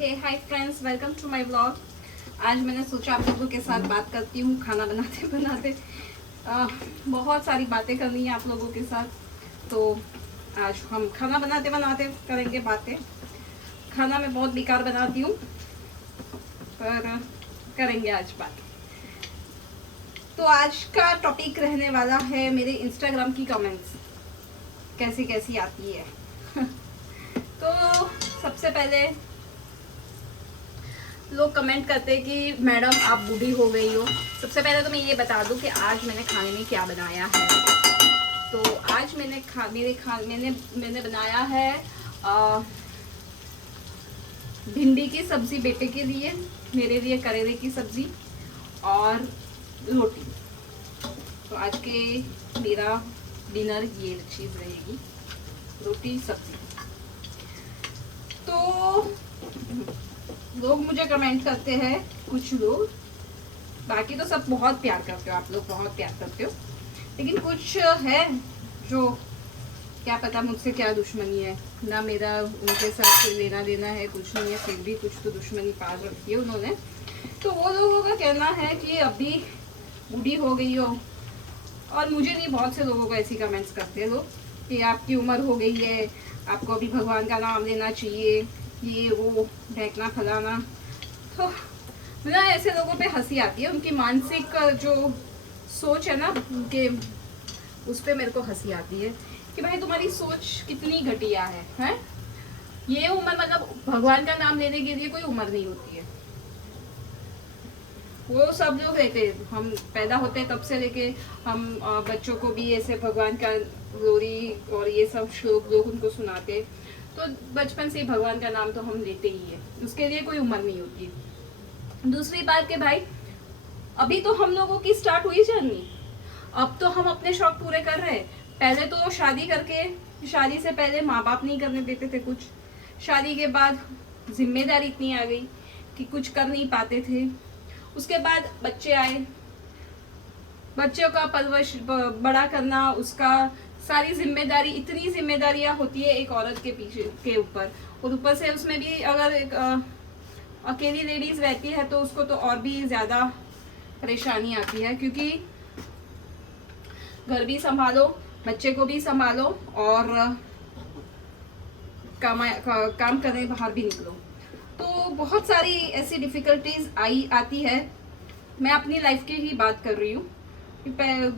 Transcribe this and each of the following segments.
Hey hi friends, welcome to my vlog. आज मैंने सोचा आप लोगों के साथ बात करती हूँ खाना बनाते बनाते। बहुत सारी बातें करनी है आप लोगों के साथ, तो आज हम खाना बनाते बनाते करेंगे बातें। खाना मैं बहुत बेकार बनाती हूँ, पर करेंगे आज बात। तो आज का टॉपिक रहने वाला है मेरे इंस्टाग्राम की कमेंट्स कैसी कैसी आती है। तो सबसे पहले लोग कमेंट करते हैं कि मैडम आप बूढ़ी हो गई हो। सबसे पहले तो मैं ये बता दूं कि आज मैंने खाने में क्या बनाया है। तो आज मैंने बनाया है भिंडी की सब्जी बेटे के लिए, मेरे लिए करेले की सब्जी और रोटी। तो आज के मेरा डिनर ये चीज़ रहेगी, रोटी सब्जी। तो लोग मुझे कमेंट करते हैं, कुछ लोग, बाकी तो सब बहुत प्यार करते हो, आप लोग बहुत प्यार करते हो, लेकिन कुछ है जो क्या पता मुझसे क्या दुश्मनी है ना, मेरा उनके साथ कोई लेना देना है कुछ नहीं है, फिर भी कुछ तो दुश्मनी पाल रखी है उन्होंने। तो वो लोगों का कहना है कि अभी बूढ़ी हो गई हो, और मुझे नहीं, बहुत से लोगों को ऐसी कमेंट्स करते हैं लोग कि आपकी उम्र हो गई है, आपको अभी भगवान का नाम लेना चाहिए, ये वो ढेकना फलाना। तो मुझे ऐसे लोगों पे हंसी आती है, उनकी मानसिक जो सोच है ना, उनके उस पर मेरे को हंसी आती है कि भाई तुम्हारी सोच कितनी घटिया है, हैं? ये उम्र, मतलब भगवान का नाम लेने के लिए कोई उम्र नहीं होती है। वो सब लोग रहते हैं, हम पैदा होते हैं तब से लेके हम बच्चों को भी ऐसे भगवान का ग्लोरी और ये सब श्लोक लोग उनको सुनाते, तो बचपन से भगवान का नाम तो हम लेते ही है, उसके लिए कोई उम्र नहीं होती। दूसरी बात कि भाई अभी तो हम लोगों की स्टार्ट हुई जर्नी, अब तो हम अपने शौक पूरे कर रहे हैं। पहले तो शादी करके, शादी से पहले माँ बाप नहीं करने देते थे कुछ, शादी के बाद जिम्मेदारी इतनी आ गई कि कुछ कर नहीं पाते थे। उसके बाद बच्चे आए, बच्चों का परवरिश बड़ा करना, उसका सारी जिम्मेदारी, इतनी जिम्मेदारियां होती है एक औरत के पीछे के ऊपर, और ऊपर से उसमें भी अगर एक अकेली लेडीज रहती है तो उसको तो और भी ज्यादा परेशानी आती है, क्योंकि घर भी संभालो, बच्चे को भी संभालो, और काम करने बाहर भी निकलो। तो बहुत सारी ऐसी डिफिकल्टीज आती है। मैं अपनी लाइफ की ही बात कर रही हूँ,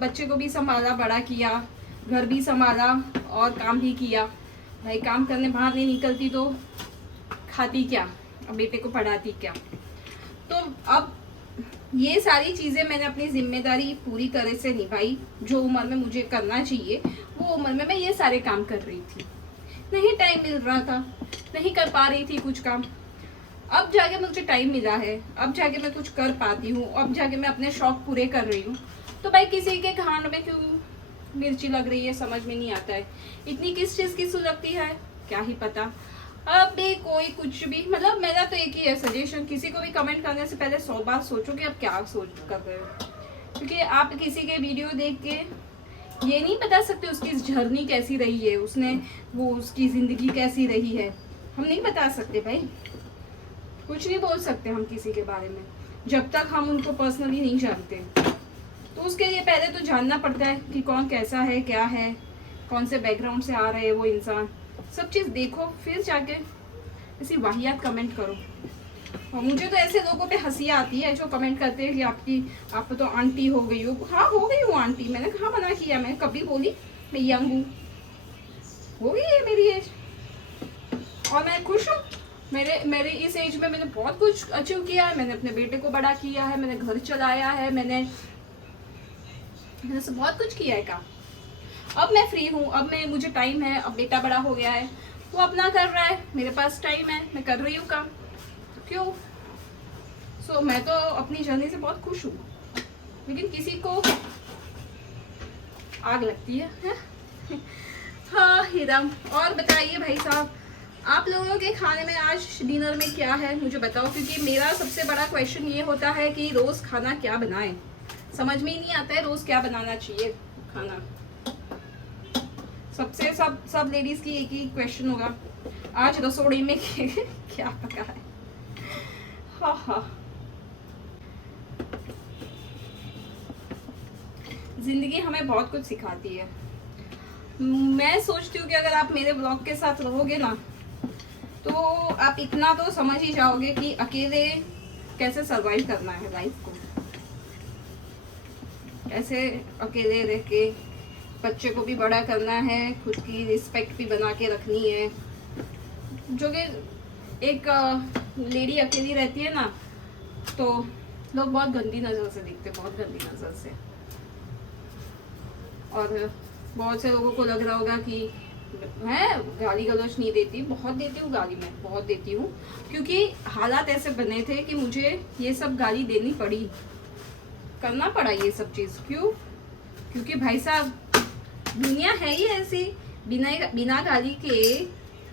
बच्चे को भी संभाला, बड़ा किया, घर भी संभाला और काम भी किया। भाई काम करने बाहर नहीं निकलती तो खाती क्या, अब बेटे को पढ़ाती क्या। तो अब ये सारी चीज़ें मैंने अपनी जिम्मेदारी पूरी तरह से निभाई। जो उम्र में मुझे करना चाहिए वो उम्र में मैं ये सारे काम कर रही थी, नहीं टाइम मिल रहा था, नहीं कर पा रही थी कुछ काम। अब जाके मुझे टाइम मिला है, अब जाके मैं कुछ कर पाती हूँ, अब जाके मैं अपने शौक पूरे कर रही हूँ। तो भाई किसी के खान में क्यों मिर्ची लग रही है समझ में नहीं आता है, इतनी किस चीज़ की सुलगती है क्या ही पता। अब भी कोई कुछ भी, मतलब मेरा तो एक ही है सजेशन, किसी को भी कमेंट करने से पहले 100 बार सोचो कि आप क्या सोच कर रहे हो, क्योंकि आप किसी के वीडियो देख के ये नहीं बता सकते उसकी जर्नी कैसी रही है, उसकी ज़िंदगी कैसी रही है, हम नहीं बता सकते भाई, कुछ नहीं बोल सकते हम किसी के बारे में जब तक हम उनको पर्सनली नहीं जानते। तो उसके लिए पहले तो जानना पड़ता है कि कौन कैसा है, क्या है, कौन से बैकग्राउंड से आ रहे हैं वो इंसान, सब चीज़ देखो, फिर जाके ऐसी वाहियात कमेंट करो। और मुझे तो ऐसे लोगों पे हंसी आती है जो कमेंट करते हैं कि आप तो आंटी हो गई हो। हाँ हो गई हूँ आंटी, मैंने कहाँ मना किया, मैं कभी बोली मैं यंग हूँ, हो गई है मेरी एज और मैं खुश हूँ। मेरे इस एज में मैंने बहुत कुछ अचीव किया है, मैंने अपने बेटे को बड़ा किया है, मैंने घर चलाया है, मैंने बहुत कुछ किया है काम। अब मैं फ्री हूँ, अब मुझे टाइम है, अब बेटा बड़ा हो गया है, वो अपना कर रहा है, मेरे पास टाइम है, मैं कर रही हूँ काम, क्यों। सो मैं तो अपनी जर्नी से बहुत खुश हूँ, लेकिन किसी को आग लगती है? हाँ हिरम। और बताइए भाई साहब, आप लोगों के खाने में आज डिनर में क्या है मुझे बताओ, क्योंकि मेरा सबसे बड़ा क्वेश्चन ये होता है कि रोज़ खाना क्या बनाएं, समझ में ही नहीं आता है रोज़ क्या बनाना चाहिए खाना। सब लेडीज़ की एक ही क्वेश्चन होगा, आज रसोड़ी में क्या पका है। हाँ हाँ, जिंदगी हमें बहुत कुछ सिखाती है। मैं सोचती हूँ कि अगर आप मेरे ब्लॉग के साथ रहोगे ना, तो आप इतना तो समझ ही जाओगे कि अकेले कैसे सरवाइव करना है लाइफ को, कैसे अकेले रह के बच्चे को भी बड़ा करना है, खुद की रिस्पेक्ट भी बना के रखनी है। जो कि एक लेडी अकेली रहती है ना, तो लोग बहुत गंदी नज़र से देखते, बहुत गंदी नज़र से। और बहुत से लोगों को लग रहा होगा कि मैं गाली गलौज नहीं देती, बहुत देती हूँ गाली, मैं बहुत देती हूँ, क्योंकि हालात ऐसे बने थे कि मुझे ये सब गाली देनी पड़ी, करना पड़ा ये सब चीज़। क्यों? क्योंकि भाई साहब दुनिया है ही ऐसी, बिना गाली के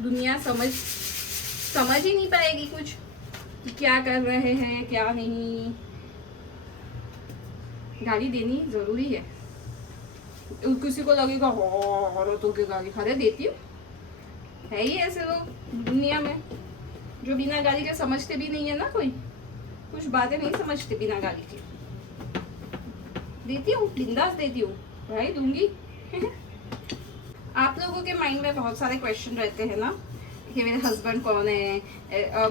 दुनिया समझ ही नहीं पाएगी कुछ कि क्या कर रहे हैं क्या नहीं। गाली देनी जरूरी है। किसी को लगेगा औरतों की गाली, अरे देती हूँ, है ही ऐसे लोग दुनिया में जो बिना गाली के समझते भी नहीं है ना, कोई कुछ बातें नहीं समझते बिना गाली के। देती हूँ, बिंदास देती हूँ भाई, दूंगी। आप लोगों के माइंड में बहुत सारे क्वेश्चन रहते हैं ना कि मेरे हस्बैंड कौन है।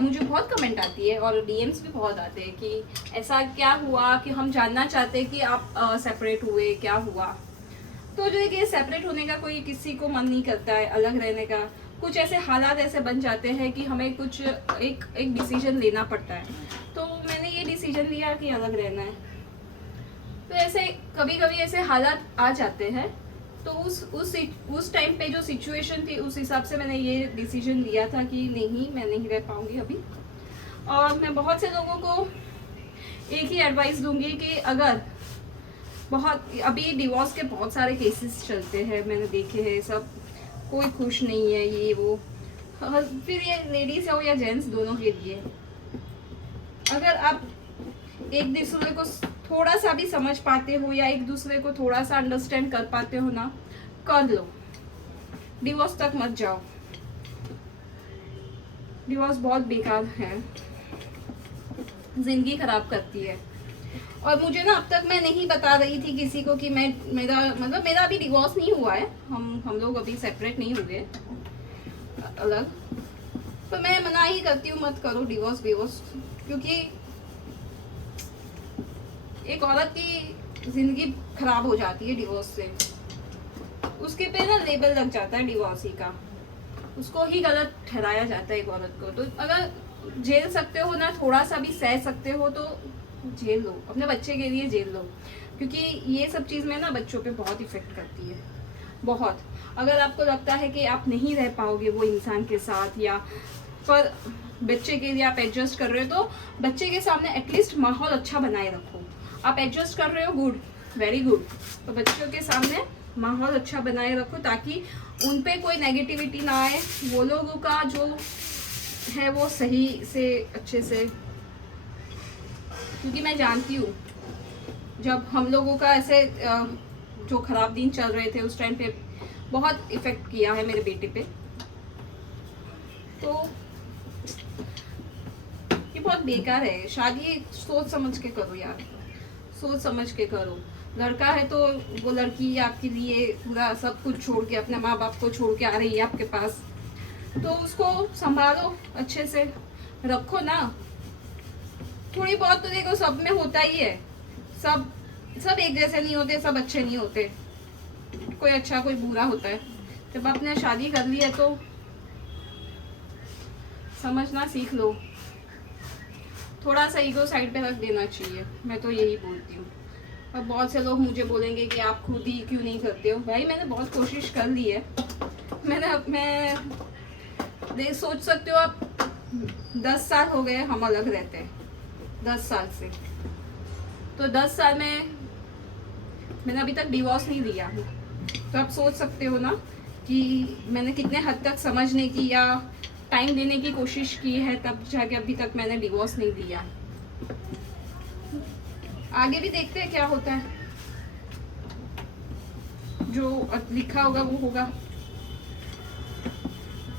मुझे बहुत कमेंट आती है और डीएम्स भी बहुत आते हैं कि ऐसा क्या हुआ, कि हम जानना चाहते हैं कि आप सेपरेट हुए, क्या हुआ। तो जो है कि सेपरेट होने का कोई किसी को मन नहीं करता है, अलग रहने का। कुछ ऐसे हालात ऐसे बन जाते हैं कि हमें कुछ एक डिसीजन लेना पड़ता है। तो मैंने ये डिसीजन लिया कि अलग रहना है। तो ऐसे कभी कभी ऐसे हालात आ जाते हैं, तो उस टाइम पे जो सिचुएशन थी उस हिसाब से मैंने ये डिसीजन लिया था कि नहीं, मैं नहीं रह पाऊंगी अभी। और मैं बहुत से लोगों को एक ही एडवाइस दूंगी कि अगर अभी डिवोर्स के बहुत सारे केसेस चलते हैं, मैंने देखे हैं, सब कोई खुश नहीं है, ये वो। फिर ये लेडीज हो या जेंट्स, दोनों के लिए अगर आप एक दूसरे को थोड़ा सा भी समझ पाते हो या एक दूसरे को थोड़ा सा अंडरस्टैंड कर पाते हो ना, कर लो। डिवोर्स तक मत जाओ, डिवोर्स बहुत बेकार है, जिंदगी खराब करती है। और मुझे ना अब तक मैं नहीं बता रही थी किसी को कि मेरा अभी डिवोर्स नहीं हुआ है, हम लोग अभी सेपरेट नहीं हुए अलग। तो मैं मना ही करती हूँ, मत करो डिवोर्स, क्योंकि एक औरत की जिंदगी खराब हो जाती है डिवोर्स से। उसके पे ना लेबल लग जाता है डिवोर्सी का, उसको ही गलत ठहराया जाता है एक औरत को। तो अगर झेल सकते हो ना, थोड़ा सा भी सह सकते हो तो झेल लो, अपने बच्चे के लिए झेल लो, क्योंकि ये सब चीज़ में ना बच्चों पे बहुत इफेक्ट करती है, बहुत। अगर आपको लगता है कि आप नहीं रह पाओगे वो इंसान के साथ, या पर बच्चे के लिए आप एडजस्ट कर रहे हो, तो बच्चे के सामने एटलीस्ट माहौल अच्छा बनाए रखो। आप एडजस्ट कर रहे हो, गुड, वेरी गुड। तो बच्चों के सामने माहौल अच्छा बनाए रखो ताकि उन पे कोई नेगेटिविटी ना आए, वो लोगों का जो है वो सही से अच्छे से। क्योंकि मैं जानती हूँ जब हम लोगों का ऐसे जो खराब दिन चल रहे थे उस टाइम पे बहुत इफेक्ट किया है मेरे बेटे पे। तो ये बहुत बेकार है। शादी सोच समझ के करो यार, सोच समझ के करो। लड़का है तो वो लड़की आपके लिए पूरा सब कुछ छोड़ के, अपने माँ बाप को छोड़ के आ रही है आपके पास, तो उसको संभालो, अच्छे से रखो ना। थोड़ी बहुत तो देखो सब में होता ही है, सब एक जैसे नहीं होते, सब अच्छे नहीं होते, कोई अच्छा कोई बुरा होता है। जब आपने शादी कर ली है तो समझना सीख लो, थोड़ा सा ईगो साइड पे रख देना चाहिए, मैं तो यही बोलती हूँ। और बहुत से लोग मुझे बोलेंगे कि आप खुद ही क्यों नहीं करते हो। भाई मैंने बहुत कोशिश कर ली है, मैं सोच सकते हो आप 10 साल हो गए हम अलग रहते हैं, 10 साल से। तो 10 साल में मैंने अभी तक डिवोर्स नहीं लिया है। तो आप सोच सकते हो ना कि मैंने कितने हद तक समझने की या टाइम देने की कोशिश की है, तब जाके अभी तक मैंने डिवोर्स नहीं लिया। आगे भी देखते हैं क्या होता है, जो लिखा होगा वो होगा।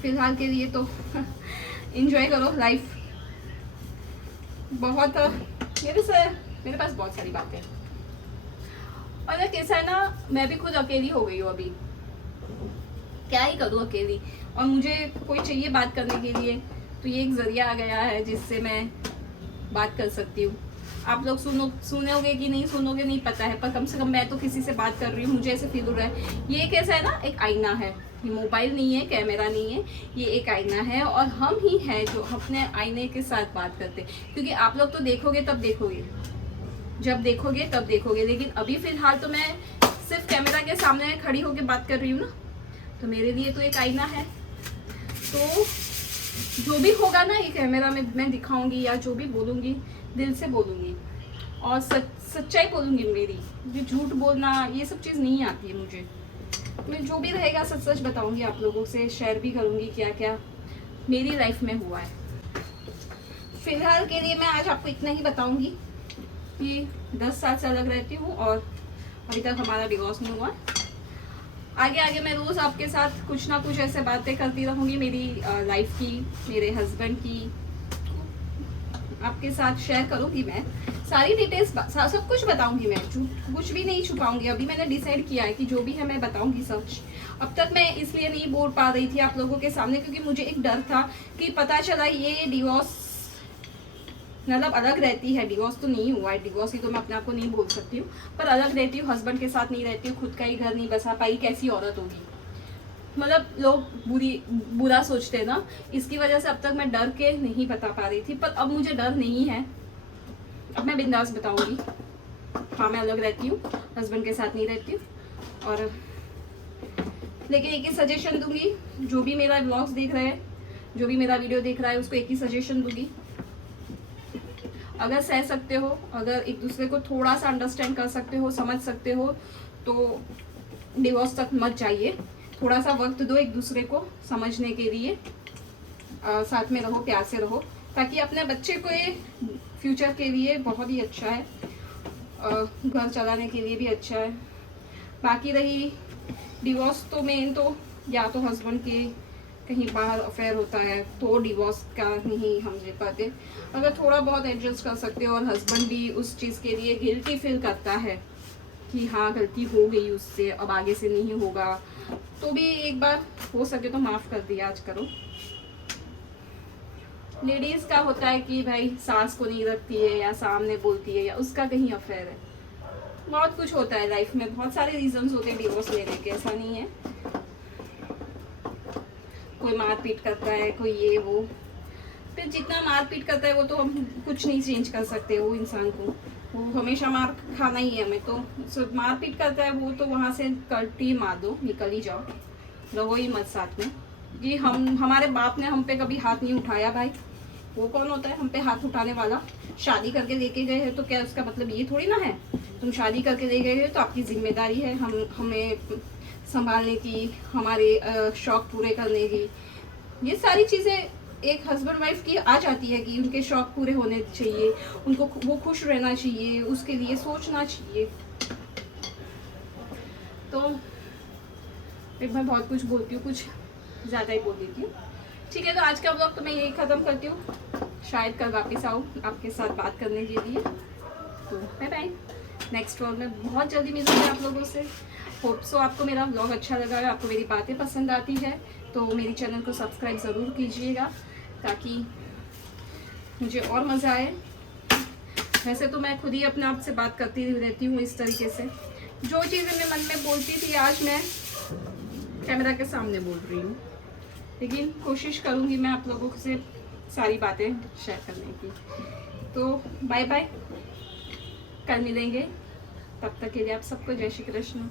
फिलहाल के लिए तो एंजॉय करो लाइफ, बहुत मेरे पास बहुत सारी बातें हैं। और ना कैसा है ना, मैं भी खुद अकेली हो गई हूँ अभी, क्या ही करूँ अकेली, और मुझे कोई चाहिए बात करने के लिए, तो ये एक जरिया आ गया है जिससे मैं बात कर सकती हूँ। आप लोग सुनोगे कि नहीं सुनोगे नहीं पता है, पर कम से कम मैं तो किसी से बात कर रही हूँ, मुझे ऐसे फील हो रहा है। ये कैसा है ना, एक आईना है, ये मोबाइल नहीं है, कैमरा नहीं है, ये एक आईना है, और हम ही हैं जो अपने आईने के साथ बात करते हैं। क्योंकि आप लोग तो देखोगे तब देखोगे, जब देखोगे तब देखोगे, लेकिन अभी फिलहाल तो मैं सिर्फ कैमरा के सामने खड़ी होकर बात कर रही हूँ ना, तो मेरे लिए तो एक आईना है। तो जो भी होगा ना ये कैमरा में मैं दिखाऊंगी, या जो भी बोलूँगी दिल से बोलूँगी, और सच्चाई बोलूँगी मेरी। ये झूठ बोलना ये सब चीज़ नहीं आती है मुझे। मैं जो भी रहेगा सच सच बताऊँगी, आप लोगों से शेयर भी करूँगी क्या क्या मेरी लाइफ में हुआ है। फिलहाल के लिए मैं आज आपको इतना ही बताऊँगी कि 10 साल से अलग रहती हूँ और अभी तक हमारा डिवोर्स नहीं हुआ। आगे आगे मैं रोज़ आपके साथ कुछ ना कुछ ऐसे बातें करती रहूँगी, मेरी लाइफ की, मेरे हस्बैंड की, आपके साथ शेयर करूँगी। मैं सारी डिटेल्स सब कुछ बताऊँगी, मैं कुछ भी नहीं छुपाऊँगी। अभी मैंने डिसाइड किया है कि जो भी है मैं बताऊँगी सच। अब तक मैं इसलिए नहीं बोल पा रही थी आप लोगों के सामने, क्योंकि मुझे एक डर था कि पता चला ये डिवोर्स मतलब अलग रहती है, डिवोर्स तो नहीं हुआ है, डिवोर्स ही तो मैं अपने आप को नहीं बोल सकती हूँ, पर अलग रहती हूँ, हस्बैंड के साथ नहीं रहती हूँ, खुद का ही घर नहीं बसा पाई, कैसी औरत होगी। मतलब लोग बुरा सोचते हैं ना, इसकी वजह से अब तक मैं डर के नहीं बता पा रही थी, पर अब मुझे डर नहीं है, अब मैं बिंदास बताऊंगी। हाँ मैं अलग रहती हूँ, हस्बैंड के साथ नहीं रहती हूँ, और लेकिन एक ही सजेशन दूंगी, जो भी मेरा व्लॉग्स देख रहे हैं, जो भी मेरा वीडियो देख रहा है, उसको एक ही सजेशन दूंगी, अगर सह सकते हो, अगर एक दूसरे को थोड़ा सा अंडरस्टैंड कर सकते हो, समझ सकते हो, तो डिवोर्स तक मत जाइए। थोड़ा सा वक्त दो एक दूसरे को समझने के लिए, साथ में रहो, प्यार से रहो, ताकि अपने बच्चे को ये फ्यूचर के लिए बहुत ही अच्छा है, घर चलाने के लिए भी अच्छा है। बाकी रही डिवोर्स, तो मेन तो या तो हस्बैंड के कहीं बाहर अफेयर होता है तो डिवोर्स का नहीं हम ले पाते। अगर थोड़ा बहुत एडजस्ट कर सकते हो और हस्बैंड भी उस चीज़ के लिए गिल्टी फील करता है कि हाँ गलती हो गई उससे, अब आगे से नहीं होगा, तो भी एक बार हो सके तो माफ़ कर दिया आज करो। लेडीज़ का होता है कि भाई सास को नहीं रखती है, या सामने बोलती है, या उसका कहीं अफेयर है, बहुत कुछ होता है लाइफ में, बहुत सारे रीजंस होते हैं डिवोर्स लेने के, ऐसा नहीं है। कोई मारपीट करता है, कोई ये वो, फिर जितना मारपीट करता है वो तो हम कुछ नहीं चेंज कर सकते, वो इंसान को वो हमेशा मार खाना ही है हमें, तो मारपीट करता है वो तो वहाँ से कल्टी मार दो, निकल ही जाओ, रहो ही मत साथ में। कि हमारे बाप ने हम पे कभी हाथ नहीं उठाया भाई, वो कौन होता है हम पे हाथ उठाने वाला? शादी करके लेके गए हैं तो क्या उसका मतलब ये थोड़ी ना है तुम शादी करके ले गए हो तो आपकी जिम्मेदारी है हमें संभालने की, हमारे शौक पूरे करने की। ये सारी चीज़ें एक हस्बैंड वाइफ की आ जाती है कि उनके शौक पूरे होने चाहिए, उनको वो खुश रहना चाहिए, उसके लिए सोचना चाहिए। तो एक मैं बहुत कुछ बोलती हूँ, कुछ ज़्यादा ही बोल देती हूँ। ठीक है, तो आज का ब्लॉग तो मैं यही ख़त्म करती हूँ, शायद कल वापस आऊँ आपके साथ बात करने के लिए। तो बाय बाय, नेक्स्ट व्लॉग में बहुत जल्दी मिलूँगी आप लोगों से। होप सो आपको मेरा व्लॉग अच्छा लगा है, आपको मेरी बातें पसंद आती है, तो मेरी चैनल को सब्सक्राइब ज़रूर कीजिएगा ताकि मुझे और मज़ा आए। वैसे तो मैं खुद ही अपने आप से बात करती रहती हूँ इस तरीके से, जो चीज़ें मैं मन में बोलती थी आज मैं कैमरा के सामने बोल रही हूँ, लेकिन कोशिश करूँगी मैं आप लोगों से सारी बातें शेयर करने की। तो बाय बाय, कल मिलेंगे, तब तक के लिए आप सबको जय श्री कृष्ण।